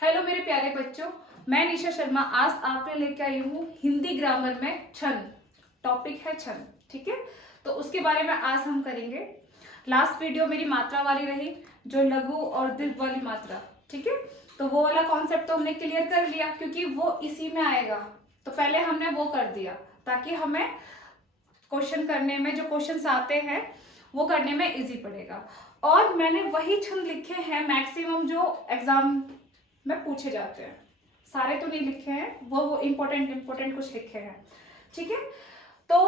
Hello मेरे प्यारे बच्चों, मैं निशा शर्मा आज आपके लेके आई हूँ हिंदी ग्रामर में छंद। टॉपिक है छंद, ठीक है। तो उसके बारे में आज हम करेंगे। लास्ट वीडियो मेरी मात्रा वाली रही, जो लघु और दीर्घ वाली मात्रा, ठीक है। तो वो वाला कॉन्सेप्ट तो हमने क्लियर कर लिया, क्योंकि वो इसी में आएगा। तो पहले हमने वो कर दिया ताकि हमें क्वेश्चन करने में, जो क्वेश्चंस आते हैं वो करने में इजी पड़ेगा। और मैंने वही छंद लिखे हैं मैक्सिमम जो एग्जाम में पूछे जाते हैं। सारे तो नहीं लिखे हैं, वो इम्पोर्टेंट कुछ लिखे हैं, ठीक है। तो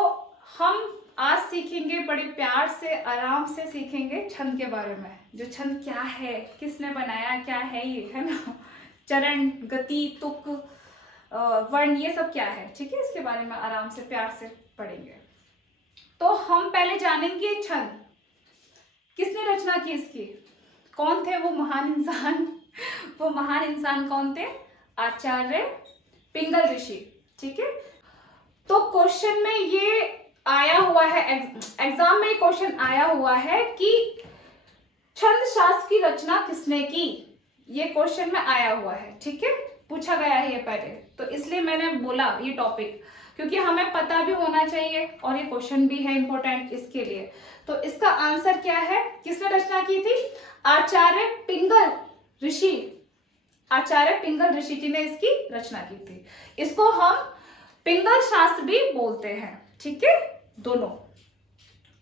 हम आज सीखेंगे, बड़े प्यार से आराम से सीखेंगे छंद के बारे में। जो छंद क्या है, किसने बनाया, क्या है ये, है ना। चरण, गति, तुक, वर्ण, ये सब क्या है, ठीक है। इसके बारे में आराम से प्यार से पढ़ेंगे। तो हम पहले जानेंगे छंद किसने रचना की, इसकी कौन थे वो महान इंसान। वो महान इंसान कौन थे? आचार्य पिंगल ऋषि, ठीक है। तो क्वेश्चन में ये आया हुआ है, एग्जाम में क्वेश्चन आया हुआ है कि छंद शास्त्र की रचना किसने की। ये क्वेश्चन में आया हुआ है, ठीक है, पूछा गया है ये पहले। तो इसलिए मैंने बोला ये टॉपिक, क्योंकि हमें पता भी होना चाहिए और ये क्वेश्चन भी है इंपॉर्टेंट इसके लिए। तो इसका आंसर क्या है, किसने रचना की थी? आचार्य पिंगल ऋषि। आचार्य पिंगल ऋषि जी ने इसकी रचना की थी। इसको हम पिंगल शास्त्र भी बोलते हैं, ठीक है, दोनों।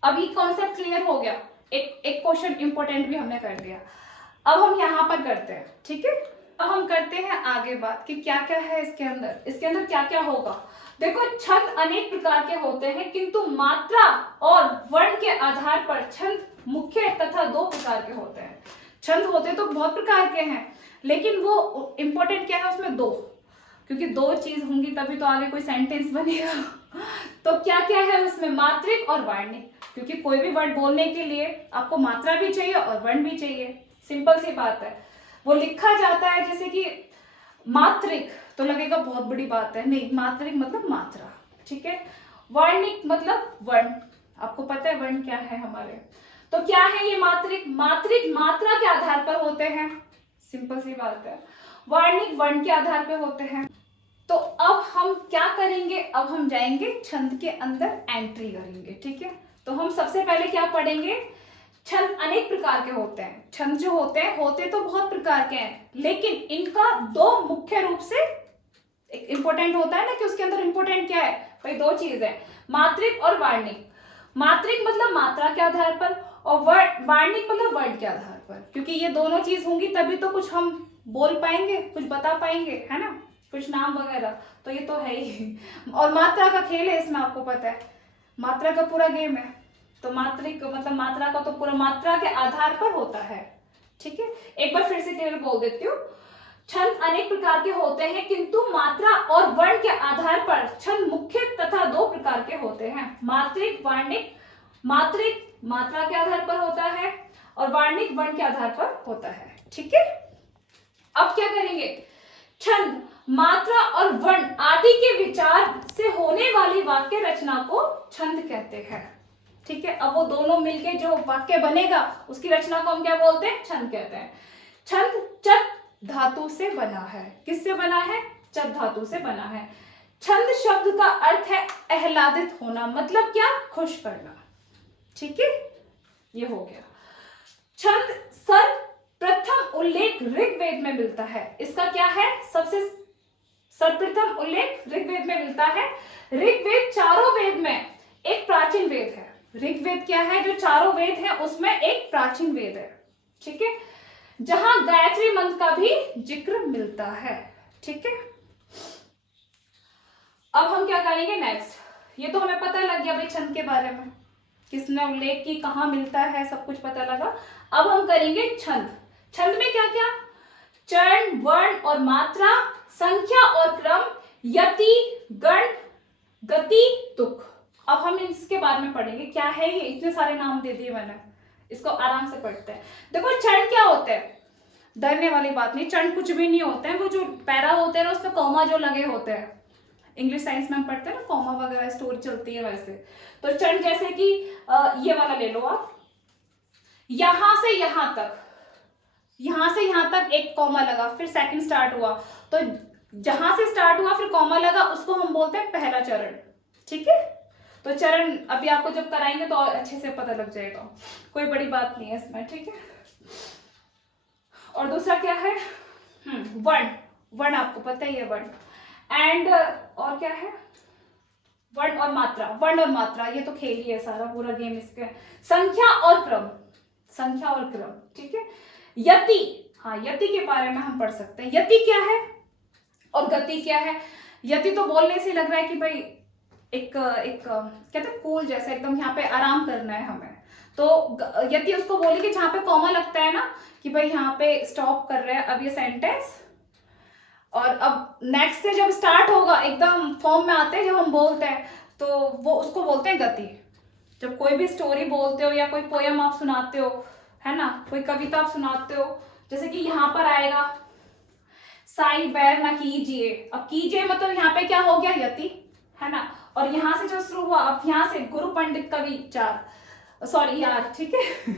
अभी कॉन्सेप्ट क्लियर हो गया, एक क्वेश्चन इंपॉर्टेंट भी हमने कर दिया। अब हम यहाँ पर करते हैं, ठीक है। अब हम करते हैं आगे बात कि क्या क्या है इसके अंदर क्या क्या होगा। देखो, छंद अनेक प्रकार के होते हैं, किंतु मात्रा और वर्ण के आधार पर छंद मुख्य तथा दो प्रकार के होते हैं। छंद होते तो बहुत प्रकार के हैं, लेकिन वो इंपॉर्टेंट क्या है उसमें? दो, क्योंकि दो चीज होंगी तभी तो आगे कोई सेंटेंस बनेगा। तो क्या क्या है उसमें? मात्रिक और वर्णिक, क्योंकि कोई भी वर्ड बोलने के लिए आपको मात्रा भी चाहिए और वर्ण भी चाहिए। सिंपल सी बात है। वो लिखा जाता है जैसे कि मात्रिक, तो लगेगा बहुत बड़ी बात है, नहीं, मात्रिक मतलब मात्रा, ठीक है। वर्णिक मतलब वर्ण, आपको पता है वर्ण क्या है हमारे। तो क्या है ये मात्रिक? मात्रिक मात्रा के आधार पर होते हैं, सिंपल सी बात है। वर्णिक वर्ण के आधार पर होते हैं। तो अब हम क्या करेंगे? अब हम जाएंगे छंद के अंदर, एंट्री करेंगे, ठीक है। तो हम सबसे पहले क्या पढ़ेंगे? छंद अनेक प्रकार के होते हैं। छंद जो होते तो बहुत प्रकार के हैं, लेकिन इनका दो मुख्य रूप से इंपॉर्टेंट होता है ना, कि उसके अंदर इंपॉर्टेंट क्या है भाई? दो चीज है, मात्रिक और वार्णिक। मात्रिक मतलब मात्रा के आधार पर, और वार्णिक मतलब वर्ण के आधार पर, क्योंकि ये दोनों चीज होंगी तभी तो कुछ हम बोल पाएंगे, कुछ बता पाएंगे, है ना, कुछ नाम वगैरह। तो ये तो है ही। और मात्रा का खेल है इसमें, आपको पता है, मात्रा का पूरा गेम है। तो मात्रिक मतलब मात्रा का तो पूरा मात्रा के आधार पर होता है, ठीक है। एक बार फिर से क्लियर बोल देती हूँ। छंद अनेक प्रकार के होते हैं, किंतु मात्रा और वर्ण के आधार पर छंद मुख्य तथा दो प्रकार के होते हैं, मात्रिक, वार्णिक। मात्रिक मात्रा के आधार पर होता है और वार्णिक वर्ण के आधार पर होता है, ठीक है। अब क्या करेंगे? छंद, मात्रा और वर्ण आदि के विचार से होने वाली वाक्य रचना को छंद कहते हैं, ठीक है। अब वो दोनों मिलके जो वाक्य बनेगा उसकी रचना को हम क्या बोलते हैं? छंद कहते हैं। छंद चत धातु से बना है। किससे बना है? चत धातु से बना है। छंद शब्द का अर्थ है आह्लादित होना, मतलब क्या? खुश करना, ठीक है, ये हो गया। छंद सर्वप्रथम उल्लेख ऋग्वेद में मिलता है। इसका क्या है? सबसे सर्वप्रथम उल्लेख ऋग्वेद में मिलता है। ऋग्वेद चारों वेद में एक प्राचीन वेद है। ऋग्वेद क्या है? जो चारों वेद है उसमें एक प्राचीन वेद है, ठीक है, जहां गायत्री मंत्र का भी जिक्र मिलता है, ठीक है। अब हम क्या करेंगे नेक्स्ट? ये तो हमें पता लग गया भाई छंद के बारे में, किसने उल्लेख की, कहाँ मिलता है, सब कुछ पता लगा। अब हम करेंगे छंद। छंद में क्या क्या? चरण, वर्ण और मात्रा, संख्या और क्रम, यति, गण, गति, तुक। अब हम इसके बारे में पढ़ेंगे। क्या है ये? इतने सारे नाम दे दिए मैंने, इसको आराम से पढ़ते हैं। देखो, चरण क्या होते हैं? डरने वाली बात नहीं, चरण कुछ भी नहीं होते हैं। वो जो पैरा होते हैं ना, उसमें कॉमा जो लगे होते हैं, इंग्लिश साइंस में हम पढ़ते हैं ना, कॉमा वगैरह स्टोरी चलती है वैसे। तो चरण जैसे कि ये वाला ले लो आप, यहां से यहां तक, यहां से यहां तक एक कॉमा लगा, फिर सेकंड स्टार्ट हुआ, तो जहां से स्टार्ट हुआ फिर कॉमा लगा, उसको हम बोलते हैं पहला चरण। ठीक है, तो चरण अभी आपको जब कराएंगे तो और अच्छे से पता लग जाएगा, कोई बड़ी बात नहीं है इसमें। ठीक है, और दूसरा क्या है, वर्ण। वर्ण आपको पता ही है, वर्ण एंड और क्या है, वर्ण और मात्रा। वर्ण और मात्रा ये तो खेल ही है सारा पूरा गेम इसके। संख्या और क्रम, संख्या और क्रम। ठीक है, यति, हाँ यति के बारे में हम पढ़ सकते हैं। यति क्या है और गति क्या है। यति तो बोलने से लग रहा है कि भाई एक कहते हैं कूल जैसा, एकदम यहाँ पे आराम करना है हमें, तो यति उसको बोले कि जहाँ पे कॉमा लगता है ना, कि भाई यहाँ पे स्टॉप कर रहे हैं अब ये सेंटेंस, और अब नेक्स्ट से जब स्टार्ट होगा एकदम फॉर्म में आते हैं जब हम बोलते हैं, तो वो उसको बोलते हैं गति। जब कोई भी स्टोरी बोलते हो या कोई पोयम आप सुनाते हो, है ना, कोई कविता आप सुनाते हो, जैसे कि यहाँ पर आएगा साई बैर ना कीजिए, अब कीजिए मतलब यहाँ पे क्या हो गया, यति, है ना, और यहाँ से जो शुरू हुआ, अब यहाँ से गुरु पंडित कवि चार, सॉरी यार, ठीक है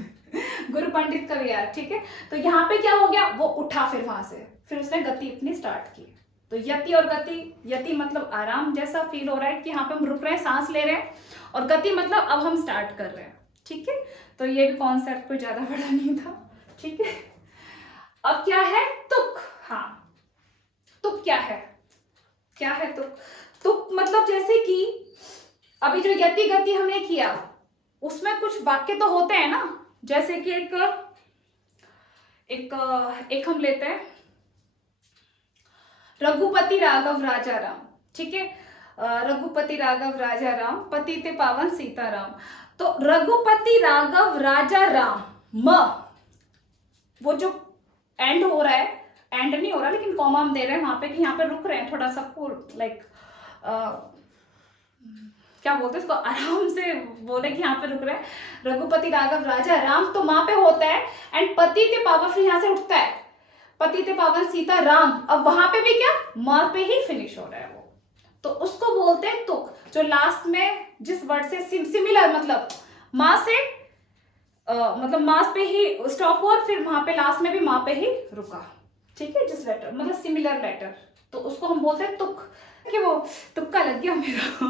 गुरु पंडित कवि यार, ठीक है, तो यहाँ पे क्या हो गया, वो उठा फिर वहां से, फिर उसने गति अपनी स्टार्ट की। तो यति और गति, यति मतलब आराम जैसा फील हो रहा है कि यहाँ पे हम रुक रहे हैं, सांस ले रहे हैं, और गति मतलब अब हम स्टार्ट कर रहे हैं। ठीक है, तो ये भी कॉन्सेप्ट कोई ज्यादा बड़ा नहीं था। ठीक है, अब क्या है तुक। हाँ, तुक क्या है, क्या है तुक। तुक मतलब जैसे कि अभी जो यति गति हमने किया उसमें कुछ वाक्य तो होते हैं ना, जैसे कि एक हम लेते हैं रघुपति राघव राजा राम। ठीक है, रघुपति राघव राजा राम, पतित पावन सीताराम। तो रघुपति राघव राजा राम, म वो जो एंड हो रहा है, एंड नहीं हो रहा लेकिन कॉमा हम दे रहे हैं वहां पे कि यहाँ पे रुक रहे हैं थोड़ा सा, लाइक क्या बोलते हैं इसको, आराम से बोले कि यहाँ पे रुक रहे हैं। रघुपति राघव राजा राम, तो वहां पे होता है, एंड पति ते पावन, फिर यहाँ से उठता है पति ते पावन सीता राम, अब वहां पे भी क्या, मां पे ही फिनिश हो रहा है वो, तो उसको बोलते हैं तुक। जो लास्ट में जिस वर्ड से सिमिलर, मतलब मां से मतलब मां पे ही स्टॉप हुआ, और फिर वहां पे लास्ट में भी मां पे ही रुका। ठीक है, जिस लेटर मतलब सिमिलर लेटर, तो उसको हम बोलते हैं तुक, कि वो तुक्का लग गया मेरा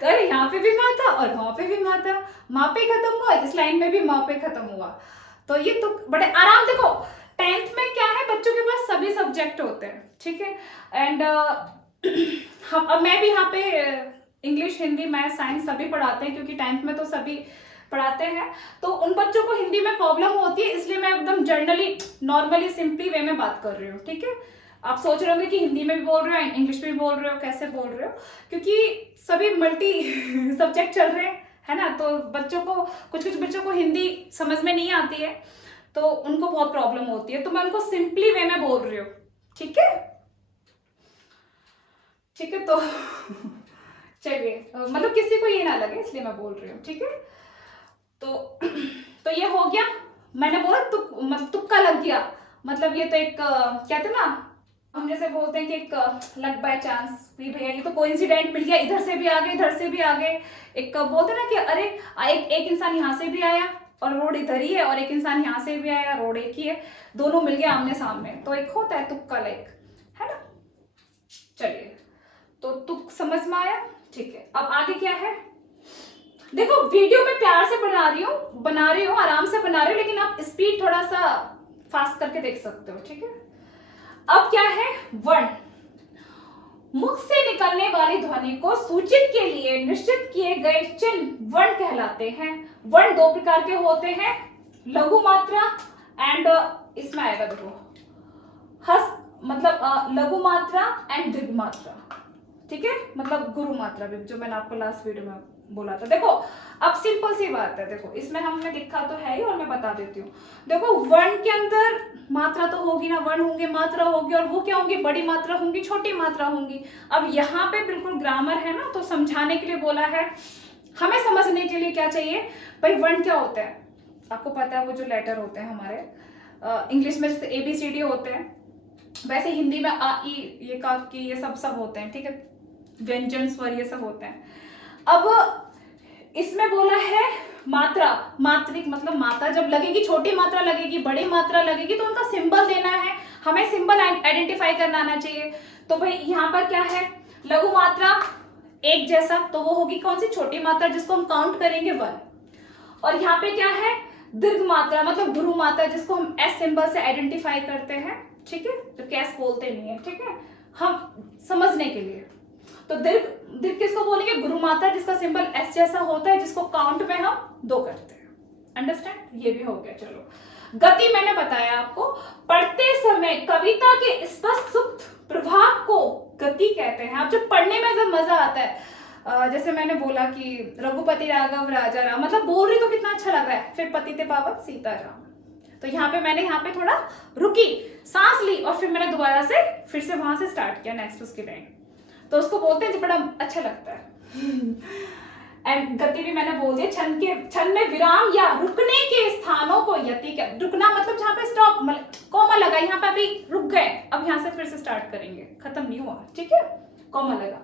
तो अरे यहाँ पे भी माँ था और वहां पे भी माँ था, माँ पे खत्म हुआ, इस लाइन में भी माँ पे खत्म हुआ, तो ये तो बड़े आराम। देखो 10th में क्या है, बच्चों के पास सभी सब्जेक्ट होते हैं। ठीक है, एंड अब मैं भी यहाँ पे इंग्लिश, हिंदी, मैथ, साइंस सभी पढ़ाते हैं, क्योंकि 10th में तो सभी पढ़ाते हैं, तो उन बच्चों को हिंदी में प्रॉब्लम होती है, इसलिए मैं एकदम जनरली नॉर्मली सिंपली वे में बात कर रही हूँ। ठीक है, आप सोच रहे होंगे कि हिंदी में भी बोल रहे हो, इंग्लिश में भी बोल रहे हो, कैसे बोल रहे हो, क्योंकि सभी मल्टी सब्जेक्ट चल रहे हैं, है ना, तो बच्चों को कुछ बच्चों को हिंदी समझ में नहीं आती है, तो उनको बहुत प्रॉब्लम होती है, तो मैं उनको सिंपली वे में बोल रही हूँ। ठीक है, ठीक है, तो चलिए, मतलब किसी को ये ना लगे इसलिए मैं बोल रही हूँ। ठीक है, तो ये हो गया, मैंने बोला मतलब तुक्का लग गया, मतलब ये तो एक कहते ना, हम जैसे बोलते हैं कि एक लक बाय चांस, भैया ये तो कोइंसिडेंट मिल गया, इधर से भी आ गए इधर से भी आ गए। एक बोलते ना कि अरे एक इंसान यहाँ से भी आया और रोड इधर ही है, और एक इंसान यहाँ से भी आया, रोड एक ही है, दोनों मिल गए आमने सामने, तो एक होता है तुक्का, लाइक, है ना। चलिए, तो तुक समझ में आया। ठीक है, अब आगे क्या है, देखो वीडियो में प्यार से बना रही हूँ आराम से बना रही हूँ, लेकिन आप स्पीड थोड़ा सा फास्ट करके देख सकते हो। ठीक है, अब क्या है, वर्ण। मुख से निकलने वाली ध्वनि को सूचित के लिए निश्चित किए गए चिन्ह वर्ण कहलाते हैं। वर्ण दो प्रकार के होते हैं, लघु मात्रा एंड इसमें आएगा देखो हस, मतलब लघु मात्रा एंड दीर्घ मात्रा। ठीक है, मतलब गुरु मात्रा भी, जो मैंने आपको लास्ट वीडियो में बोला था। देखो अब सिंपल सी बात है, देखो इसमें हमने लिखा तो है ही, और मैं बता देती हूँ। देखो वर्ण के अंदर मात्रा तो होगी ना, वर्ण होंगे, मात्रा होगी, और वो क्या होंगी, बड़ी मात्रा होंगी, छोटी मात्रा होंगी। अब यहाँ पे बिल्कुल ग्रामर है ना, तो समझाने के लिए बोला है, हमें समझने के लिए क्या चाहिए भाई, वर्ण क्या होता है, आपको पता है वो जो लेटर होते हैं हमारे, इंग्लिश में जैसे ABCD होते हैं, वैसे हिंदी में आ ई, ये का की, ये सब होते हैं। ठीक है, व्यंजन स्वर ये सब होते हैं। अब इसमें बोला है मात्रा, मात्रिक मतलब मात्रा जब लगेगी, छोटी मात्रा लगेगी, बड़ी मात्रा लगेगी, तो उनका सिंबल देना है हमें, सिंबल आइडेंटिफाई करना आना चाहिए। तो भाई यहाँ पर क्या है, लघु मात्रा एक जैसा, तो वो होगी कौन सी, छोटी मात्रा जिसको हम काउंट करेंगे 1। और यहाँ पे क्या है, दीर्घ मात्रा मतलब गुरु मात्रा जिसको हम एस सिंबल से आइडेंटिफाई करते हैं, ठीक है, तो कैस बोलते नहीं है, ठीक है, हम समझने के लिए। तो दीर्घ दीर्घ किसको बोलेंगे, गुरु मात्रा जिसका सिंबल एस जैसा होता है, जिसको काउंट में हम 2 करते हैं। अंडरस्टैंड, ये भी हो गया। चलो गति मैंने बताया आपको, पढ़ते समय कविता के स्पष्ट सुप्त प्रभाव को गति कहते हैं। अब जब पढ़ने में जब मजा आता है, जैसे मैंने बोला कि रघुपति राघव राजा राम, मतलब बोल रही तो कितना अच्छा लग रहा है, फिर पतिते पावन सीताराम, तो यहाँ पे मैंने यहाँ पे थोड़ा रुकी, सांस ली, और फिर मैंने दोबारा से फिर से वहां से स्टार्ट किया नेक्स्ट उसकी लाइन, तो उसको बोलते हैं जो बड़ा अच्छा लगता है। एंड गति भी मैंने बोल दिया, छंद में विराम या रुकने के स्थानों को यति का, रुकना मतलब जहाँ पे स्टॉप, मतलब कॉमा लगा, यहाँ पे अभी रुक गए, अब यहाँ से फिर से स्टार्ट करेंगे, खत्म नहीं हुआ, ठीक है, कॉमा लगा।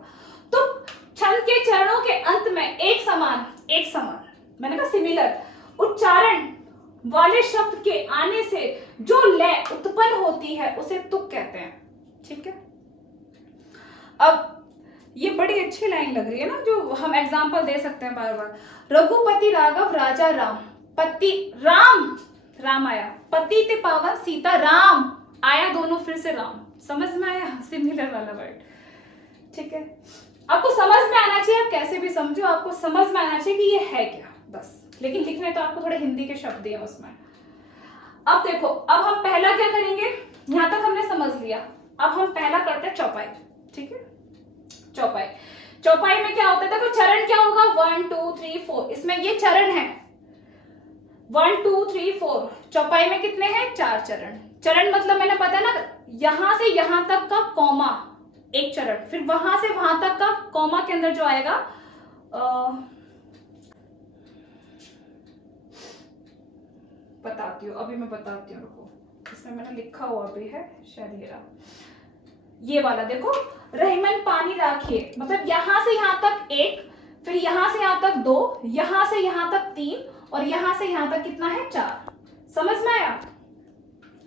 तो छंद के चरणों के अंत में एक समान मैंने कहा सिमिलर उच्चारण वाले शब्द के आने से जो लय उत्पन्न होती है उसे तुक कहते हैं, ठीक है। अब ये बड़ी अच्छी लाइन लग रही है ना, जो हम एग्जाम्पल दे सकते हैं बार बार। रघुपति राघव राजा राम, पति राम आया, पति ते पावन सीता राम आया, दोनों फिर से राम, समझ में आया, सिमिलर वाला वर्ड, ठीक है। आपको समझ में आना चाहिए, आप कैसे भी समझो, आपको समझ में आना चाहिए कि ये है क्या, बस। लेकिन लिखने तो आपको थोड़े हिंदी के शब्द हैं उसमें। अब देखो, अब हम पहला क्या करेंगे, यहां तक हमने समझ लिया, अब हम पहला करते हैं चौपाई, ठीक है। चौपाई में क्या होता है, देखो चरण क्या होगा, 1 2 3 4, इसमें ये चरण है 1 2 3 4, चौपाई में कितने हैं, 4 चरण मतलब मैंने पता ना, यहां से यहां तक का कॉमा एक चरण, फिर वहां से वहां तक का कॉमा के अंदर जो आएगा, बताती हूँ अभी, मैं बताती हूँ, रुको, इसमें मैंने लिखा हुआ भी है शायद, ये वाला देखो, रहमन पानी राखिए, मतलब यहां से यहां तक 1, फिर यहां से यहां तक 2, यहां से यहां तक 3, और यहां से यहां तक कितना है, 4, समझ में आया।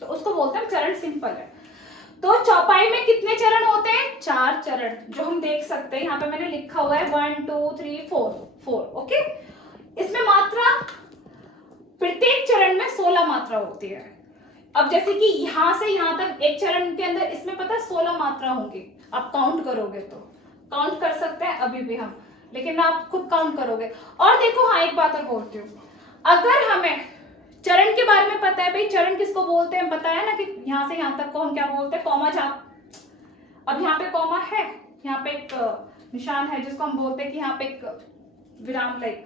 तो उसको बोलते हैं चरण, सिंपल है। तो चौपाई में कितने चरण होते हैं, 4 चरण, जो हम देख सकते हैं, यहाँ पे मैंने लिखा हुआ है 1 2 3 4, ओके। इसमें मात्रा प्रत्येक चरण में 16 मात्रा होती है। अब जैसे कि यहां से यहां तक एक चरण के अंदर, इसमें पता 16 मात्रा होंगी, आप काउंट करोगे तो काउंट कर सकते हैं अभी भी हम, लेकिन आप खुद काउंट करोगे। और देखो, हाँ एक बात और बोलती हूँ, अगर हमें चरण के बारे में पता है, भाई चरण किसको बोलते हैं, बताया ना कि यहां से यहां तक को हम क्या बोलते हैं, कॉमा, जहाँ अब यहाँ पे कॉमा है, यहाँ पे एक निशान है जिसको हम बोलते हैं कि यहाँ पे एक विराम लाइक,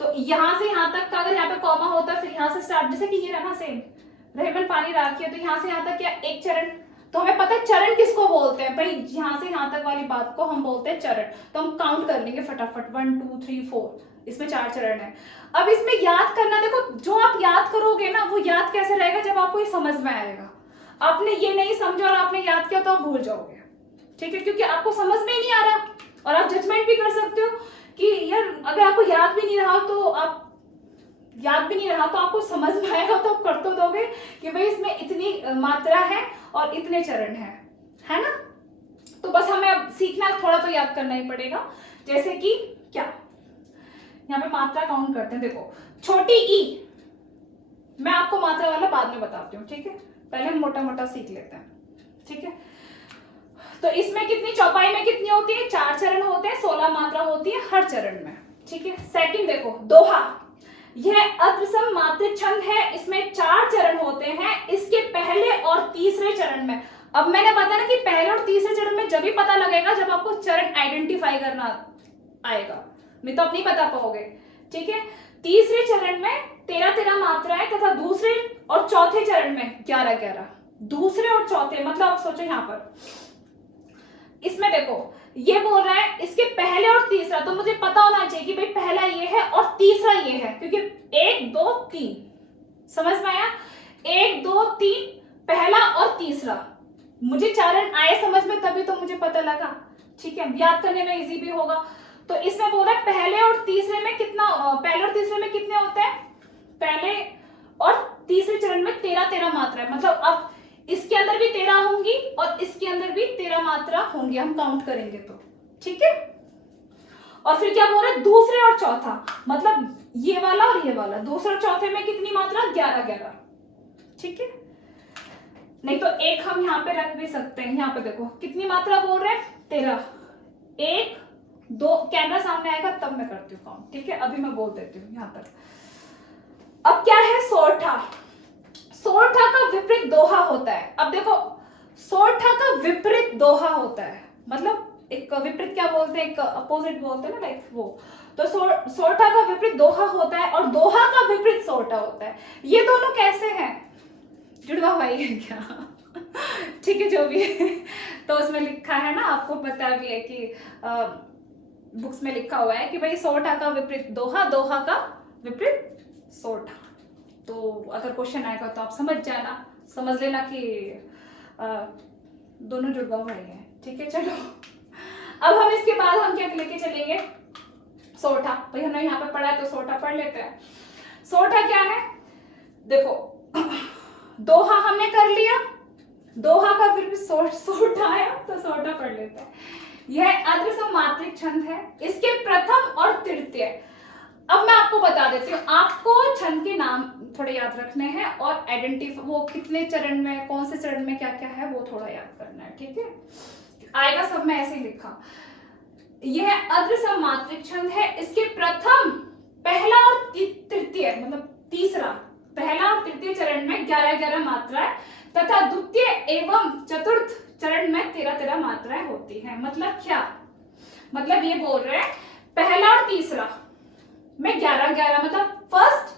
तो यहां से यहां तक का अगर यहाँ पे कॉमा होता है, फिर यहाँ से स्टार्ट, जैसे कि ये रहा ना सेम, रहमन पानी राखिए, तो यहाँ से यहाँ तक क्या एक चरण, तो हमें पता है चरण किसको बोलते हैं, भाई यहाँ से यहाँ तक वाली बात को हम बोलते हैं चरण। तो हम काउंट कर लेंगे फटाफट, 1 2 3 4, इसमें 4 चरण है। अब इसमें याद करना, देखो जो आप याद करोगे ना, वो याद कैसे रहेगा, जब आपको ये समझ में आएगा। आपने ये नहीं समझा और आपने याद किया तो आप भूल जाओगे, ठीक है, क्योंकि आपको समझ में ही नहीं आ रहा, और आप जजमेंट भी कर सकते हो कि यार अगर आपको याद भी नहीं रहा तो आपको समझ में आएगा, तो आप कर तो दोगे कि भाई इसमें इतनी मात्रा है और इतने चरण है ना। तो बस हमें अब सीखना, थोड़ा तो याद करना ही पड़ेगा। जैसे कि क्या, यहाँ पे मात्रा काउंट करते हैं, देखो छोटी ई, मैं आपको मात्रा वाला बाद में बताती हूँ, ठीक है, पहले हम मोटा मोटा सीख लेते हैं, ठीक है। तो इसमें कितनी, चौपाई में कितनी होती है, 4 चरण होते हैं, 16 मात्रा होती है हर चरण में, ठीक है। सेकंड देखो, दोहा, यह अद्रसम मात्रिक छंद है, इसमें 4 चरण होते हैं, इसके पहले और तीसरे चरण में। अब मैंने बताया ना कि पहले और तीसरे चरण में जब भी पता लगेगा जब आपको चरण आइडेंटिफाई करना आएगा, नहीं तो आप नहीं बता पाओगे, ठीक है। तीसरे चरण में 13 मात्राएं तथा दूसरे और चौथे चरण में 11, दूसरे और चौथे, मतलब आप सोचो यहाँ पर इसमें देखो ये बोल रहा है इसके पहले और तीसरा, तो मुझे पता होना चाहिए कि भाई पहला ये है और तीसरा ये है, क्योंकि 1 2 3, समझ में आया, 1 2 3 पहला और तीसरा, मुझे चरण आए समझ में तभी तो मुझे पता लगा, ठीक है, याद करने में इजी भी होगा। तो इसमें बोल रहा है पहले और तीसरे में कितने होते हैं? पहले और तीसरे चरण में 13 मात्रा है। मतलब अब इसके अंदर भी 13 होंगी और इसके अंदर भी 13 मात्रा होंगी, हम काउंट करेंगे तो। ठीक है, और फिर क्या बोल रहा है? दूसरे और चौथा, मतलब ये वाला और ये वाला, दूसरे और चौथे में कितनी मात्रा? 11। ठीक है, नहीं तो एक हम यहाँ पे रख भी सकते हैं। यहाँ पे देखो कितनी मात्रा बोल रहे हैं? 13। 1 2, कैमरा सामने आएगा तब मैं करती हूँ काउंट। ठीक है, अभी मैं बोल देती हूँ यहाँ तक। अब क्या है? सोरठा। सोरठा का विपरीत दोहा होता है। अब देखो, सोरठा का विपरीत दोहा होता है, मतलब एक विपरीत क्या बोलते हैं? एक अपोजिट बोलते हैं ना, लाइक वो। तो सोरठा का विपरीत दोहा होता है और दोहा का विपरीत सोरठा होता है। ये दोनों कैसे हैं? जुड़वा भाई है क्या? ठीक है, जो भी है। तो उसमें लिखा है ना, आपको पता भी है कि बुक्स में लिखा हुआ है कि भाई सोरठा का विपरीत दोहा, दोहा का विपरीत सोरठा। तो अगर क्वेश्चन आएगा तो आप समझ लेना कि दोनों जुड़वा भाई हैं। ठीक है, चलो अब हम इसके बाद हम क्या लेके चलेंगे? सोरठा। भाई हमने यहाँ पे पढ़ा है तो सोरठा पढ़ लेते हैं। सोरठा क्या है? देखो, दोहा हमने कर लिया, दोहा का फिर भी सोरठा आया तो सोरठा पढ़ लेते हैं। यह अद्र मात्रिक छंद है, इसके प्रथम और तृतीय। अब मैं आपको बता देती हूँ, आपको छंद के नाम थोड़े याद रखने हैं और आइडेंटिफाई, वो कितने चरण में, कौन से चरण में क्या क्या है वो थोड़ा याद करना है। ठीक है, आएगा सब में ऐसे ही लिखा। यह अद्र मात्रिक छंद है, इसके प्रथम, पहला और तृतीय, मतलब तीसरा, पहला और तृतीय चरण में 11 मात्राएं तथा द्वितीय एवं चतुर्थ चरण में 13 मात्राएं होती हैं। मतलब क्या? मतलब ये बोल रहे हैं पहला और तीसरा में 11, मतलब first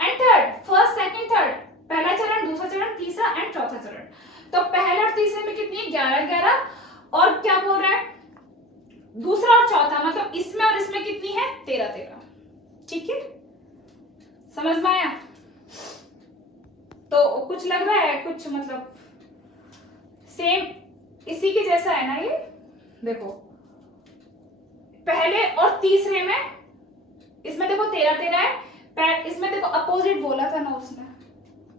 and third, first second third, पहला चरण, दूसरा चरण, तीसरा एंड चौथा चरण। तो पहले और तीसरे में कितनी है? 11, और क्या बोल रहा है? दूसरा और चौथा, मतलब इसमें और इसमें कितनी है? 13। ठीक है, समझ में आया? तो कुछ लग रहा है, कुछ मतलब सेम इसी के जैसा है ना ये। देखो, पहले और तीसरे में, इसमें देखो 13 है, इसमें देखो अपोजिट बोला था ना उसने,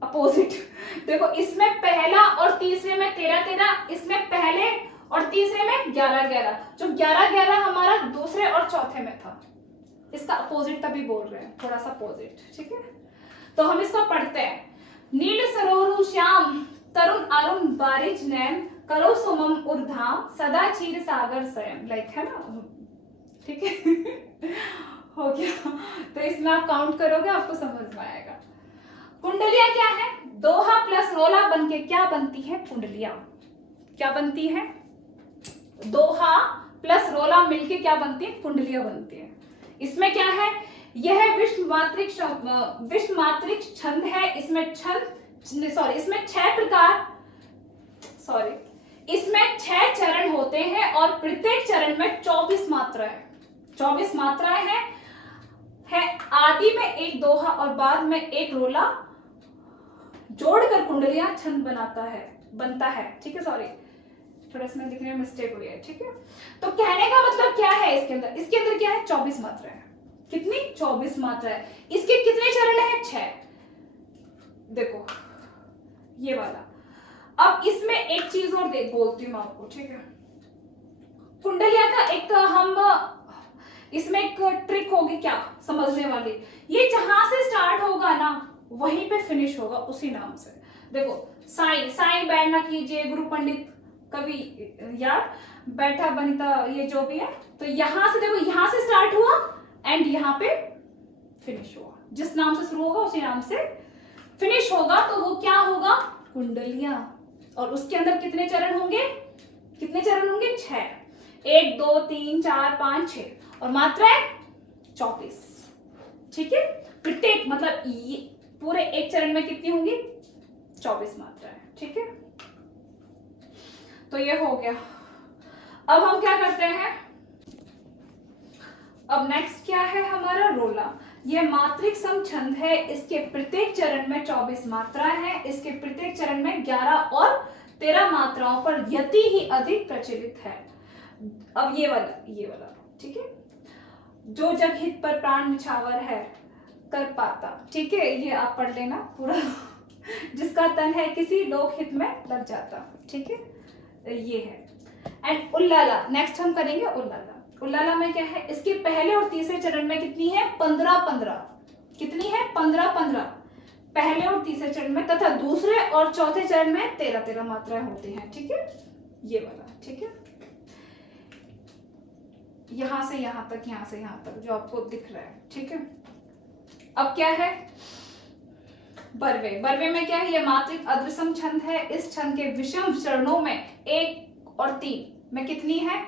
अपोजिट। देखो इसमें पहला और तीसरे में 13, इसमें पहले और तीसरे में 11। जो 11 हमारा दूसरे और चौथे में था, इसका अपोजिट तभी बोल रहे हैं, थोड़ा सा अपोजिट। ठीक है, तो हम इसको पढ़ते हैं। नील सरोरु श्याम तरुण अरुण बारिज नैन करो सुमम ऊर्धाम सदा क्षीर सागर स्वयं, लाइक है ना। ठीक है, हो गया। तो इसमें आप काउंट करोगे आपको समझ में आएगा। कुंडलियां क्या है? दोहा प्लस रोला बनके क्या बनती है? कुंडलियां। क्या बनती है? दोहा प्लस रोला मिलके क्या बनती है? कुंडलियां बनती है। इसमें क्या है? यह विश्व मात्रिक छंद है। इसमें इसमें 6 प्रकार, इसमें 6 चरण होते हैं और प्रत्येक चरण में 24 मात्राएं 24 मात्राएं है आदि में एक दोहा और बाद में एक रोला जोड़कर कुंडलियां छंद बनता है। ठीक है, सॉरी थोड़ा इसमें लिखने में मिस्टेक हुई है। ठीक है, तो कहने का मतलब क्या है? इसके अंदर क्या है? 24 मात्राएं। कितनी? 24 मात्राएं। इसके कितने चरण है? 6। देखो ये वाला। अब इसमें एक चीज और बोलती हूँ आपको। ठीक है, कुंडलियां का एक हम इसमें एक ट्रिक होगी क्या समझने वाली, ये जहां से स्टार्ट होगा ना वहीं पे फिनिश होगा उसी नाम से। देखो साई बैठ ना कीजिए, गुरु पंडित कवि यार बैठा बनिता, ये जो भी है। तो यहां से देखो, यहां से स्टार्ट हुआ एंड यहाँ पे फिनिश हुआ। जिस नाम से शुरू होगा उसी नाम से फिनिश होगा, तो वो क्या होगा? कुंडलियां। और उसके अंदर कितने चरण होंगे? 6। 1 2 3 4 5 6 और मात्राएं 24। ठीक है, प्रत्येक मतलब ये पूरे एक चरण में कितनी होंगी? 24 मात्राएं। ठीक है, तो ये हो गया। अब हम क्या करते हैं? अब नेक्स्ट क्या है हमारा? रोला। यह मात्रिक सम छंद है। इसके प्रत्येक चरण में 24 मात्राएं हैं। इसके प्रत्येक चरण में 11 और 13 मात्राओं पर यति ही अधिक प्रचलित है। अब ये वाला ठीक है, जो जग हित पर प्राण निछावर है कर पाता। ठीक है, ये आप पढ़ लेना पूरा। जिसका तन है किसी लोक हित में लग जाता। ठीक है, ये है। एंड उल्लाला, नेक्स्ट हम करेंगे उल्लाला। उल्लाला में क्या है, इसके पहले और तीसरे चरण में कितनी है, 15-15। कितनी है, 15-15 पहले और तीसरे चरण में, तथा दूसरे और चौथे चरण में 13-13 मात्राएं होती हैं। ठीक है, ये वाला। ठीक है, यहां से यहां तक, यहां से यहां तक जो आपको दिख रहा है। ठीक है, अब क्या है, बरवे। बरवे में क्या है, ये मात्रिक अद्विसम छंद है। इस छंद के विषम चरणों में 1 और 3 में कितनी है,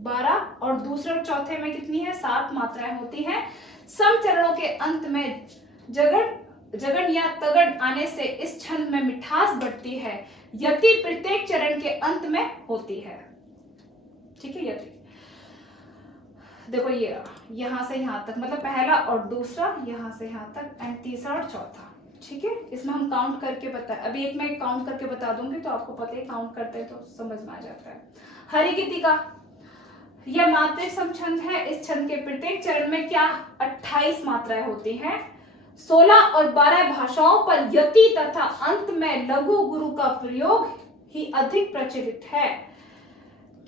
12, और दूसरे और चौथे में कितनी है, 7 मात्राएं होती हैं। सम चरणों के अंत में जगन या तगन आने से इस छंद में मिठास बढ़ती है। यति प्रत्येक चरण के अंत में होती है। ठीक है, यति देखो ये यहां से यहां तक, मतलब पहला और दूसरा, यहां से यहां तक, एंड तीसरा और चौथा। ठीक है, इसमें हम काउंट करके अभी एक मैं काउंट करके बता दूंगी तो आपको पता है, काउंट करते हैं तो समझ में आ जाता है। हरिगीतिका, यह मात्रिक सम छंद है। इस छंद के प्रत्येक चरण में क्या 28 मात्राएं होती हैं। 16 और 12 भाषाओं पर यति तथा अंत में लघु गुरु का प्रयोग ही अधिक प्रचलित है।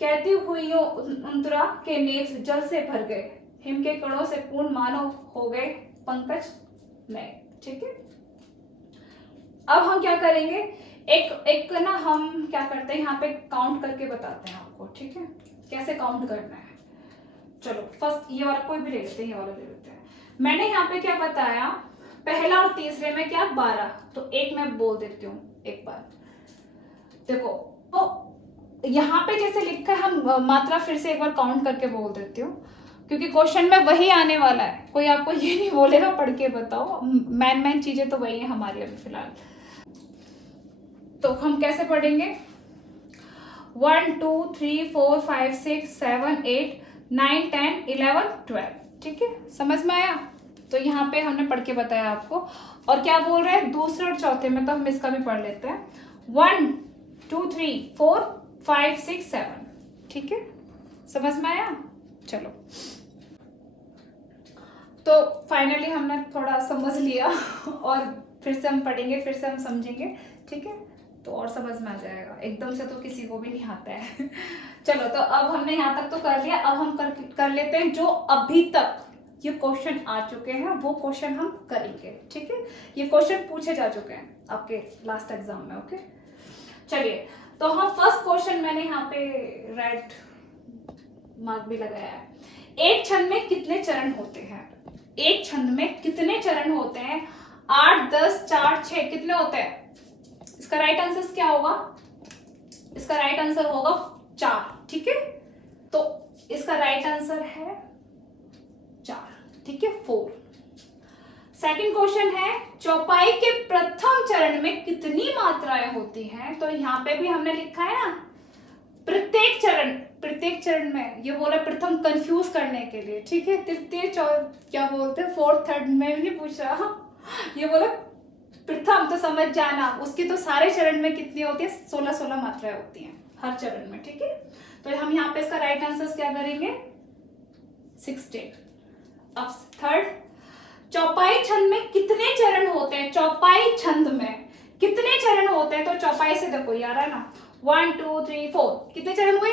कहती हुई अंतरा के नेत्र जल से भर गए, हिम के कणों से पूर्ण मानव हो गए पंकज में। ठीक है, अब हम क्या करेंगे, एक ना हम क्या करते हैं, यहाँ पे काउंट करके बताते हैं आपको। ठीक है, कैसे काउंट करना है। चलो फर्स्ट ये वाला कोई भी ले लेते हैं, ये वाला ले लेते हैं। मैंने यहाँ पे क्या बताया, पहला और तीसरे में क्या 12, तो एक मैं बोल देती हूँ एक बार। देखो तो यहाँ पे जैसे लिखा है, हम मात्रा फिर से एक बार काउंट करके बोल देती हूँ, क्योंकि क्वेश्चन में वही आने वाला है। कोई आपको ये नहीं बोलेगा पढ़ के बताओ, मैन चीजें तो वही है हमारी अभी फिलहाल। तो हम कैसे पढ़ेंगे, 1 2 3 4 5 6 7 8 9 10 11 12। ठीक है, समझ में आया। तो यहाँ पे हमने पढ़ के बताया आपको। और क्या बोल रहे हैं, दूसरे और चौथे में, तो हम इसका भी पढ़ लेते हैं। 1 2 3 4 5 6 7। ठीक है, समझ में आया। चलो, तो फाइनली हमने थोड़ा समझ लिया और फिर से हम पढ़ेंगे, फिर से हम समझेंगे। ठीक है, तो और समझ में आ जाएगा। एकदम से तो किसी को भी नहीं आता है। चलो, तो अब हमने यहाँ तक तो कर लिया। अब हम कर लेते हैं जो अभी तक ये क्वेश्चन आ चुके हैं, वो क्वेश्चन हम करेंगे। ठीक है, ये क्वेश्चन पूछे जा चुके हैं आपके लास्ट एग्जाम में। ओके, चलिए, तो हम फर्स्ट क्वेश्चन, मैंने यहाँ पे रेड मार्क भी लगाया है। एक छंद में कितने चरण होते हैं, एक छंद में कितने चरण होते हैं, 8 10 4 6 कितने होते हैं। इसका राइट आंसर क्या होगा, इसका राइट आंसर होगा 4। ठीक है, तो इसका राइट आंसर है 4। ठीक है, 4। सेकंड क्वेश्चन है, चौपाई के प्रथम चरण में कितनी मात्राएं होती हैं। तो यहाँ पे भी हमने लिखा है ना, प्रत्येक चरण में, ये बोला प्रथम कंफ्यूज करने के लिए। ठीक है, तृतीय क्या बोलते हैं, फोर्थ थर्ड में भी पूछा, ये बोला प्रथम, तो समझ जाना उसकी तो सारे चरण में कितनी होती है, 16 मात्राएं होती हैं हर चरण में। ठीक है, तो हम यहाँ पे इसका राइट आंसर क्या करेंगे, 16। अब थर्ड, चौपाई छंद में कितने चरण होते हैं, चौपाई छंद में कितने चरण होते हैं। तो चौपाई से देखो यार है ना, 1 2 3 4 कितने चरण हुए,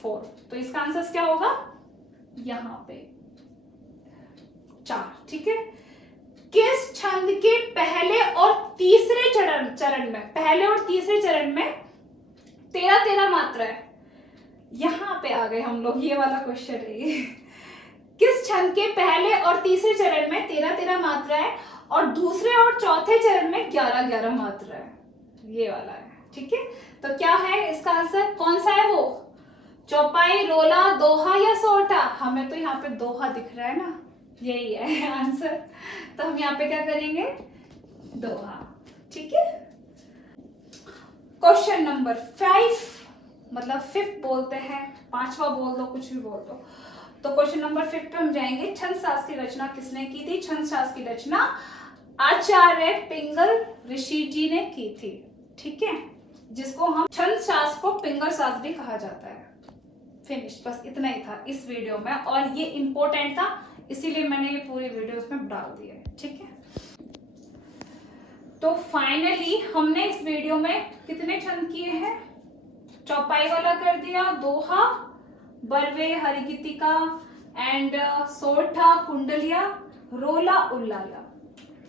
4। तो इसका आंसर क्या होगा, यहां पे 4। ठीक है, किस छंद के पहले और तीसरे चरण में, पहले और तीसरे चरण में 13-13 मात्रा है। यहां पे आ गए हम लोग, ये वाला क्वेश्चन है। किस छंद के पहले और तीसरे चरण में 13-13 मात्रा है और दूसरे और चौथे चरण में 11-11 मात्रा है, ये वाला है। ठीक है, तो क्या है इसका आंसर, कौन सा है वो, चौपाई, रोला, दोहा या सोटा। हमें तो यहाँ पे दोहा दिख रहा है ना, यही है आंसर। तो हम यहाँ पे क्या करेंगे, दोहा। ठीक है, क्वेश्चन नंबर 5, मतलब 5th बोलते हैं, 5वां बोल दो, कुछ भी बोल दो। तो क्वेश्चन नंबर 5 पे हम जाएंगे। छंद शास्त्र की रचना किसने की थी, छंद शास्त्र की रचना आचार्य पिंगल ऋषि जी ने की थी। ठीक है, जिसको हम छंद शास्त्र को पिंगल शास्त्र भी कहा जाता है। फिनिश, बस इतना ही था इस वीडियो में, और ये इम्पोर्टेंट था इसीलिए मैंने ये पूरी वीडियो उसमें डाल दी है, ठीक है। तो फाइनली हमने इस वीडियो में कितने छंद किए हैं? चौपाई वाला कर दिया, दोहा, बरवे, हरिगीतिका एंड सोरठा, कुंडलिया, रोला, उल्लाया,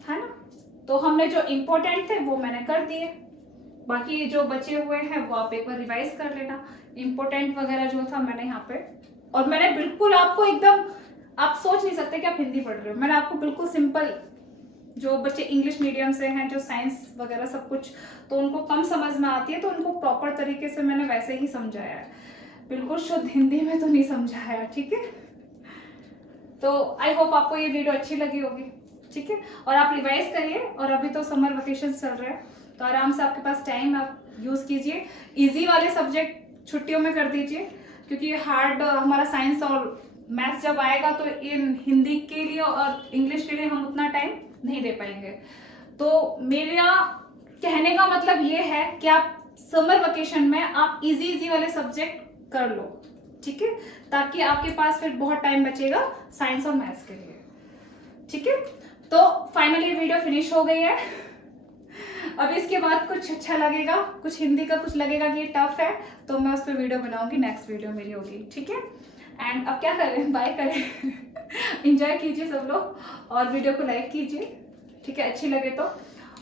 है ना। तो हमने जो इम्पोर्टेंट थे वो मैंने कर दिए, बाकी जो बचे हुए हैं वो आप एक बार रिवाइज कर लेना। इम्पोर्टेंट वगैरह जो था मैंने यहाँ पे, और मैंने बिल्कुल आपको एकदम, आप सोच नहीं सकते कि आप हिंदी पढ़ रहे हो, मैंने आपको बिल्कुल सिंपल, जो बच्चे इंग्लिश मीडियम से हैं, जो साइंस वगैरह सब कुछ तो उनको कम समझ में आती है, तो उनको प्रॉपर तरीके से मैंने वैसे ही समझाया है, बिल्कुल शुद्ध हिंदी में तो नहीं समझाया, ठीक है। तो आई होप आपको ये वीडियो अच्छी लगी होगी, ठीक है। और आप रिवाइज करिए, और अभी तो समर वेकेशन चल रहे हैं तो आराम से आपके पास टाइम, आप यूज कीजिए। इजी वाले सब्जेक्ट छुट्टियों में कर दीजिए, क्योंकि हार्ड हमारा साइंस और मैथ्स जब आएगा तो इन हिंदी के लिए और इंग्लिश के लिए हम उतना टाइम नहीं दे पाएंगे। तो मेरा कहने का मतलब ये है कि आप समर वेकेशन में आप इजी वाले सब्जेक्ट कर लो, ठीक है, ताकि आपके पास फिर बहुत टाइम बचेगा साइंस और मैथ्स के लिए, ठीक है। तो फाइनली वीडियो फिनिश हो गई है। अब इसके बाद कुछ अच्छा लगेगा, कुछ हिंदी का कुछ लगेगा कि ये टफ है, तो मैं उस पर वीडियो बनाऊंगी, नेक्स्ट वीडियो मेरी होगी, ठीक है। एंड अब क्या करें, बाय करें। एंजॉय कीजिए सब लोग, और वीडियो को लाइक कीजिए, ठीक है, अच्छी लगे तो,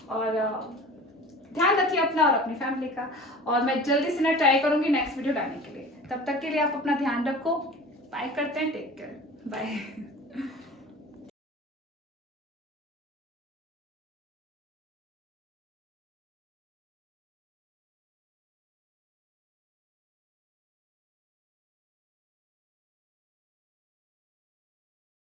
और ध्यान रखिए अपना और अपनी फैमिली का। और मैं जल्दी से ना ट्राई करूंगी नेक्स्ट वीडियो लाने के लिए। तब तक के लिए आप अपना ध्यान रखो। बाय करते हैं, टेक केयर, बाय।